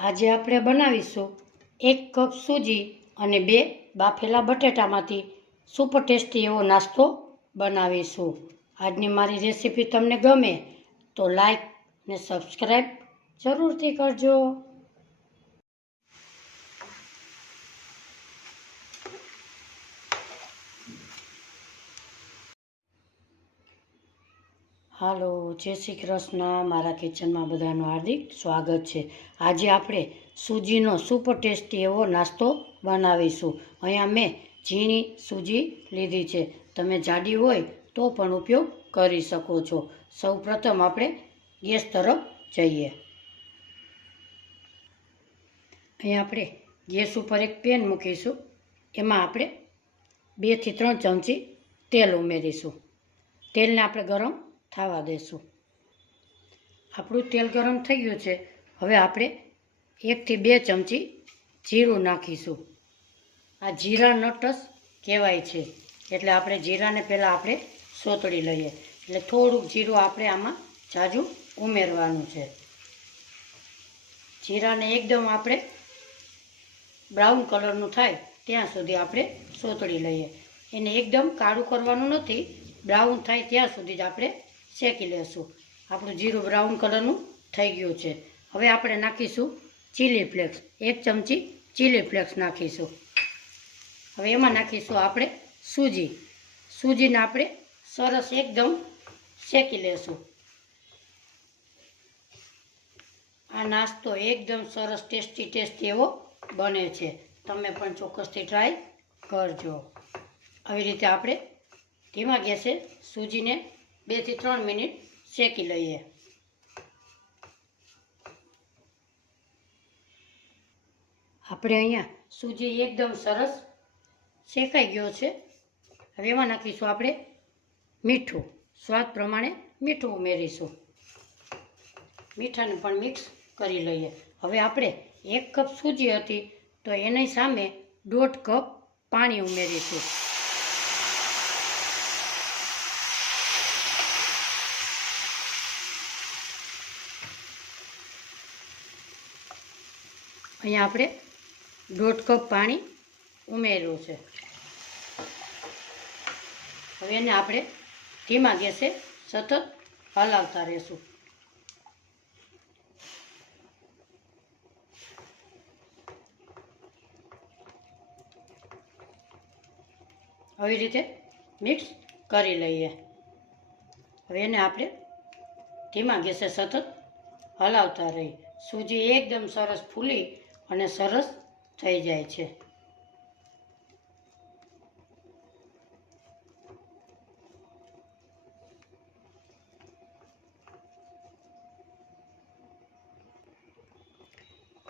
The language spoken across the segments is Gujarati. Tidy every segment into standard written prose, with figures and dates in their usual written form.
આજે આપણે બનાવીશું 1 કપ સૂજી અને 2 બાફેલા બટેટામાંથી સુપર ટેસ્ટી એવો નાસ્તો બનાવીશું। આજની મારી રેસીપી તમને ગમે તો લાઈક ને સબસ્ક્રાઈબ જરૂરથી કરજો। હાલો, જય શ્રી કૃષ્ણ। મારા કિચનમાં બધાનું હાર્દિક સ્વાગત છે। આજે આપણે સૂજીનો સુપર ટેસ્ટી એવો નાસ્તો બનાવીશું। અહીંયા મેં ઝીણી સૂજી લીધી છે, તમે જાડી હોય તો પણ ઉપયોગ કરી શકો છો। સૌપ્રથમ આપણે ગેસ તરફ જઈએ। અહીંયા આપણે ગેસ ઉપર એક પેન મૂકીશું, એમાં આપણે 2 થી 3 ચમચી તેલ ઉમેરીશું। તેલને આપણે ગરમ થવા દેશું। આપણું તેલ ગરમ થઈ ગયું છે। હવે આપણે 1 થી 2 ચમચી જીરું નાખીશું। આ જીરા નટસ કહેવાય છે, એટલે આપણે જીરાને પહેલાં આપણે સોતળી લઈએ। એટલે થોડુંક જીરું આપણે આમાં ઝાઝું ઉમેરવાનું છે। જીરાને એકદમ આપણે બ્રાઉન કલરનું થાય ત્યાં સુધી આપણે સોતળી લઈએ। એને એકદમ કાળું કરવાનું નથી, બ્રાઉન થાય ત્યાં સુધી જ આપણે શેકી લેશું। આપણું જીરું બ્રાઉન કલરનું થઈ ગયું છે। હવે આપણે નાખીશું ચીલી ફ્લેક્સ, 1 ચમચી ચીલી ફ્લેક્સ નાખીશું। હવે એમાં નાખીશું આપણે સૂજીને આપણે સરસ એકદમ શેકી લેશું। આ નાસ્તો એકદમ સરસ ટેસ્ટી એવો બને છે, તમે પણ ચોક્કસથી ટ્રાય કરજો। આવી રીતે આપણે ધીમા ગેસે સૂજીને 2 થી 3 મિનિટ શેકી લઈએ। આપણે અહીંયા સૂજી એકદમ સરસ શેકાઈ ગયો છે। હવે એમાં નાખીશું આપણે મીઠું, સ્વાદ પ્રમાણે મીઠું ઉમેરીશું। મીઠાને પણ મિક્સ કરી લઈએ। હવે આપણે 1 કપ સૂજી હતી તો એની સામે 1.5 કપ પાણી ઉમેરીશું। અહીંયા આપણે 1.5 કપ પાણી ઉમેર્યું છે। હવે એને આપણે ધીમા ગેસે સતત હલાવતા રહેશું। આવી રીતે મિક્સ કરી લઈએ। હવે એને આપણે ધીમા ગેસે સતત હલાવતા રહીએ। સૂજી એકદમ સરસ ફૂલી અને સરસ થઈ જાય છે।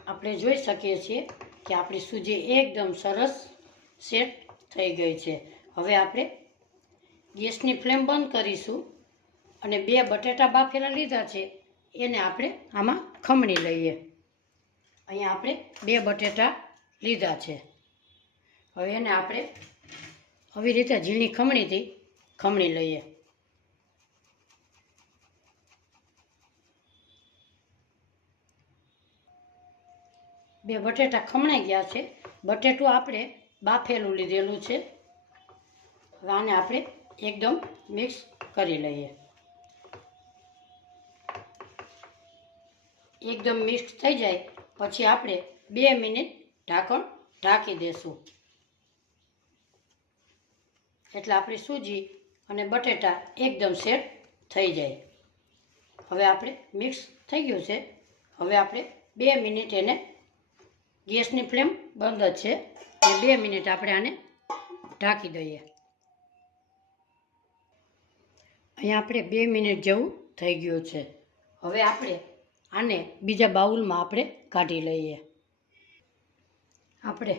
આપણે જોઈ શકીએ છીએ કે આપણી સૂજી એકદમ સરસ સેટ થઈ ગઈ છે। હવે આપણે ગેસની ફ્લેમ બંધ કરીશું અને 2 બટેટા બાફેલા લીધા છે, એને આપણે આમાં ખમણી લઈએ। અહીંયા આપણે 2 બટેટા લીધા છે। હવે એને આપણે આવી રીતે ઝીણી ખમણીથી ખમણી લઈએ। બે બટેટા ખમણાઈ ગયા છે। બટેટું આપણે બાફેલું લીધેલું છે। હવે આને આપણે એકદમ મિક્સ કરી લઈએ। એકદમ મિક્સ થઈ જાય પછી આપણે 2 મિનિટ ઢાંકણ ઢાંકી દેશું, એટલે આપણી સૂજી અને બટેટા એકદમ સેટ થઈ જાય। હવે આપણે મિક્સ થઈ ગયું છે। હવે આપણે 2 મિનિટ એને ગેસની ફ્લેમ બંધ જ છે, અને 2 મિનિટ આપણે આને ઢાંકી દઈએ। અહીંયા આપણે 2 મિનિટ જેવું થઈ ગયું છે। હવે આપણે આને બીજા બાઉલમાં આપણે કાઢી લઈએ। આપણે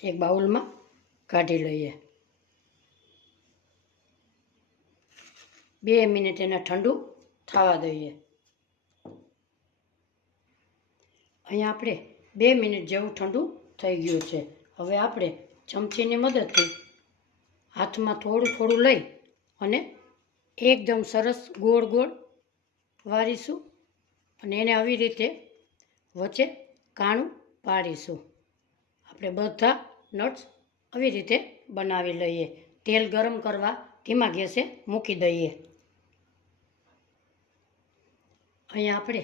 એક બાઉલમાં કાઢી લઈએ। 2 મિનિટ એને ઠંડુ થવા દઈએ। અહીંયા આપણે 2 મિનિટ જેવું ઠંડુ થઈ ગયું છે। હવે આપણે ચમચીની મદદથી હાથમાં થોડું લઈ અને એકદમ સરસ ગોળ વારીશું અને એને આવી રીતે વચ્ચે કાણું પાડીશું. આપણે બધા નટ્સ આવી રીતે બનાવી લઈએ. તેલ ગરમ કરવા ધીમા ગેસે મૂકી દઈએ. અહીંયા આપણે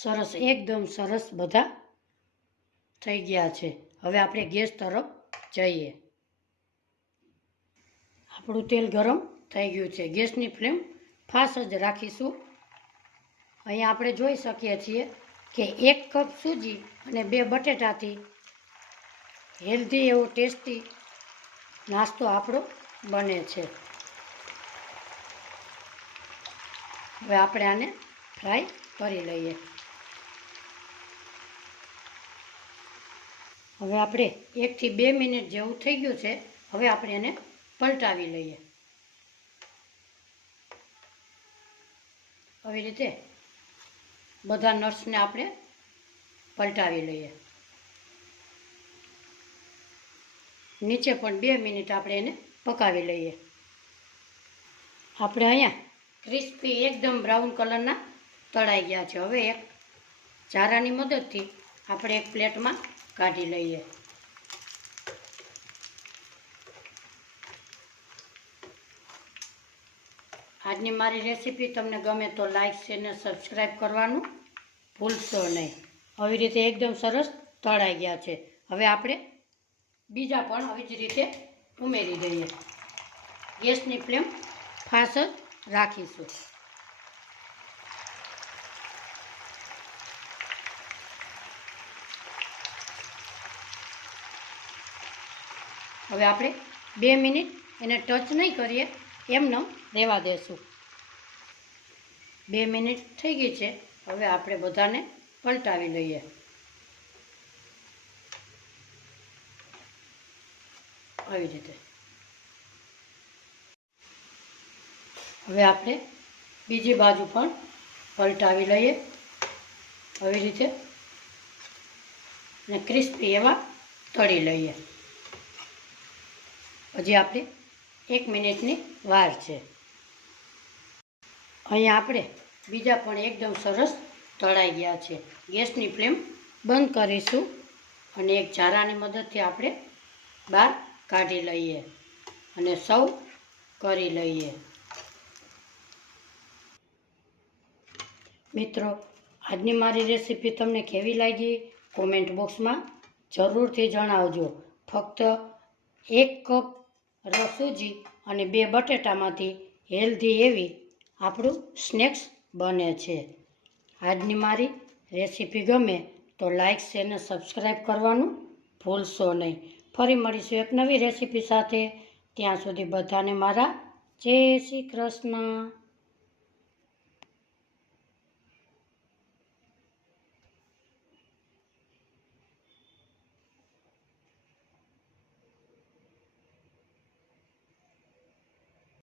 સરસ એકદમ સરસ બધા થઈ ગયા છે. હવે આપણે ગેસ તરફ જઈએ. આપણું તેલ ગરમ થઈ ગયું છે. ગેસની ફ્લેમ ફાસ્ટ જ રાખીશું. અહીંયા આપણે જોઈ શકીએ છીએ કે 1 કપ સૂજી અને 2 બટેટાથી હેલ્ધી એવો ટેસ્ટી નાસ્તો આપણો બને છે. હવે આપણે આને ફ્રાય કરી લઈએ. હવે આપણે 1 થી 2 મિનિટ જેવું થઈ ગયું છે. હવે આપણે એને પલટાવી લઈએ. આવી રીતે બધા નટ્સને આપણે પલટાવી લઈએ. નીચે પણ 2 મિનિટ આપણે એને પકાવી લઈએ. આપણે અહીંયા ક્રિસ્પી એકદમ બ્રાઉન કલરના તળાઈ ગયા છે. હવે એક ચારાની મદદથી આપણે એક પ્લેટમાં કાઢી લઈએ. આજની મારી રેસીપી તમને ગમે તો લાઈક શેર અને સબસ્ક્રાઈબ કરવાનું ભૂલશો નહીં. આવી રીતે એકદમ સરસ તળાઈ ગયા છે. હવે આપણે બીજા પણ આવી જ રીતે ઉમેરી દઈએ. ગેસની ફ્લેમ ફાસ્ટ જ રાખીશું. હવે આપણે 2 મિનિટ એને ટચ નહીં કરીએ, એમને રહેવા દેશું. 2 મિનિટ થઈ ગઈ છે. હવે આપણે બધાને પલટાવી લઈએ. આવી રીતે હવે આપણે બીજી બાજુ પણ પલટાવી લઈએ. આવી રીતે અને ક્રિસ્પી એવા તળી લઈએ. હજી આપણે 1 મિનિટની વાર છે. અહીંયા આપણે બીજા પણ એકદમ સરસ તળાઈ ગયા છે. ગેસની ફ્લેમ બંધ કરીશું અને એક ઝારાની મદદથી આપણે બહાર કાઢી લઈએ અને સર્વ કરી લઈએ. મિત્રો, આજની મારી રેસીપી તમને કેવી લાગી કોમેન્ટ બોક્સમાં જરૂરથી જણાવજો. ફક્ત 1 કપ સૂજી અને 2 બટેટામાંથી હેલ્ધી એવી આપણું સ્નેક્સ બને છે. આજની મારી રેસીપી ગમે તો લાઈક શેર અને સબસ્ક્રાઈબ કરવાનું ભૂલશો નહીં. ફરી મળીશું એક નવી રેસીપી સાથે. ત્યાં સુધી બધાને મારા જય શ્રી કૃષ્ણ.